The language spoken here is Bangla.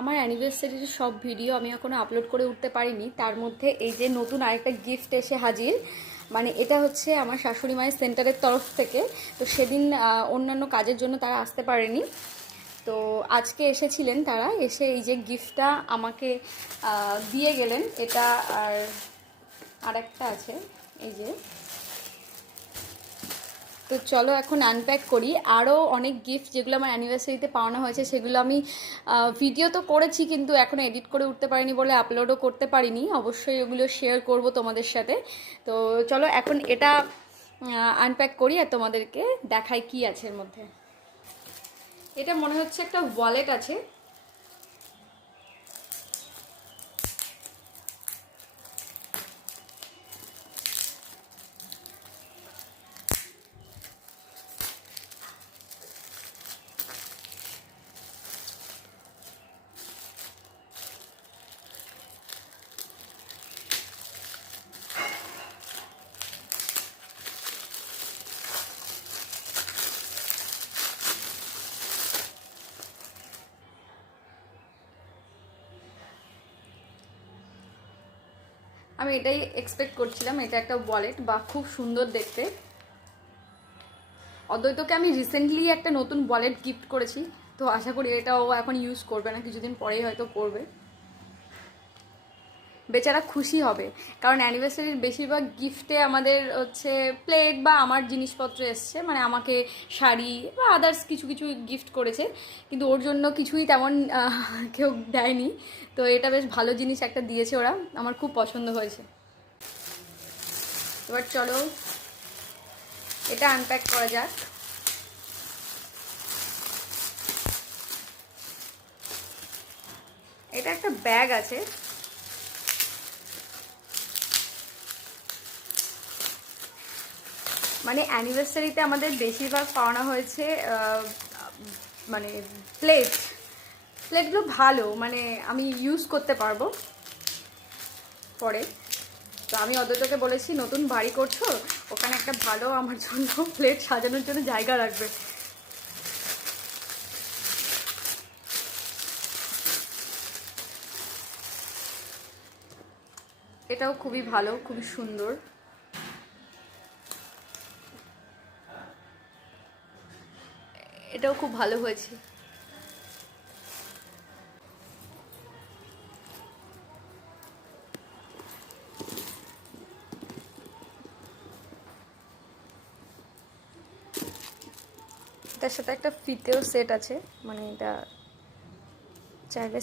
আমার অ্যানিভার্সারির সব ভিডিও আমি এখনও আপলোড করে উঠতে পারিনি। তার মধ্যে এই যে নতুন আরেকটা গিফট এসে হাজির। মানে এটা হচ্ছে আমার শাশুড়ি মায়ের সেন্টারের তরফ থেকে। তো সেদিন অন্যান্য কাজের জন্য তারা আসতে পারেনি, তো আজকে এসেছিলেন তারা। এসে এই যে গিফটটা আমাকে দিয়ে গেলেন। এটা আর একটা আছে এই যে। তো চলো এখন আনপ্যাক করি। আরও অনেক গিফট যেগুলো আমার অ্যানিভার্সারিতে পাওনা হয়েছে সেগুলো আমি ভিডিও তো করেছি, কিন্তু এখনও এডিট করে উঠতে পারিনি বলে আপলোডও করতে পারিনি। অবশ্যই ওগুলো শেয়ার করব তোমাদের সাথে। তো চলো এখন এটা আনপ্যাক করি আর তোমাদেরকে দেখাই কি আছে এর মধ্যে। এটা মনে হচ্ছে একটা ওয়ালেট আছে। আমি এটাই এক্সপেক্ট করছিলাম, এটা একটা ওয়ালেট বা খুব সুন্দর দেখতে। অদ্বৈতকে আমি রিসেন্টলি একটা নতুন ওয়ালেট গিফট করেছি, তো আশা করি এটাও এখন ইউজ করবে না, কিছুদিন পরেই হয়তো করবে। বেচারা খুশি হবে, কারণ অ্যানিভার্সারির বেশিরভাগ গিফটে আমাদের হচ্ছে প্লেট বা আমার জিনিসপত্র এসছে, মানে আমাকে শাড়ি বা আদার্স কিছু কিছু গিফট করেছে, কিন্তু ওর জন্য কিছুই তেমন কেউ দেয়নি। তো এটা বেশ ভালো জিনিস একটা দিয়েছে ওরা, আমার খুব পছন্দ হয়েছে। এবার চলো এটা আনপ্যাক করা যাক। এটা একটা ব্যাগ আছে। মানে অ্যানিভার্সারিতে আমাদের বেশিরভাগ পাওনা হয়েছে মানে প্লেটগুলো ভালো, মানে আমি ইউজ করতে পারবো পরে। তো আমি অদ্বৈতকে বলেছি নতুন বাড়ি করছো, ওখানে একটা ভালো আমার জন্য প্লেট সাজানোর জন্য জায়গা রাখবে। এটাও খুবই ভালো, খুবই সুন্দর। এটাও খুব ভালো হয়েছে। এটার সাথে একটা ফিতেও সেট আছে, মানে এটা চাইলে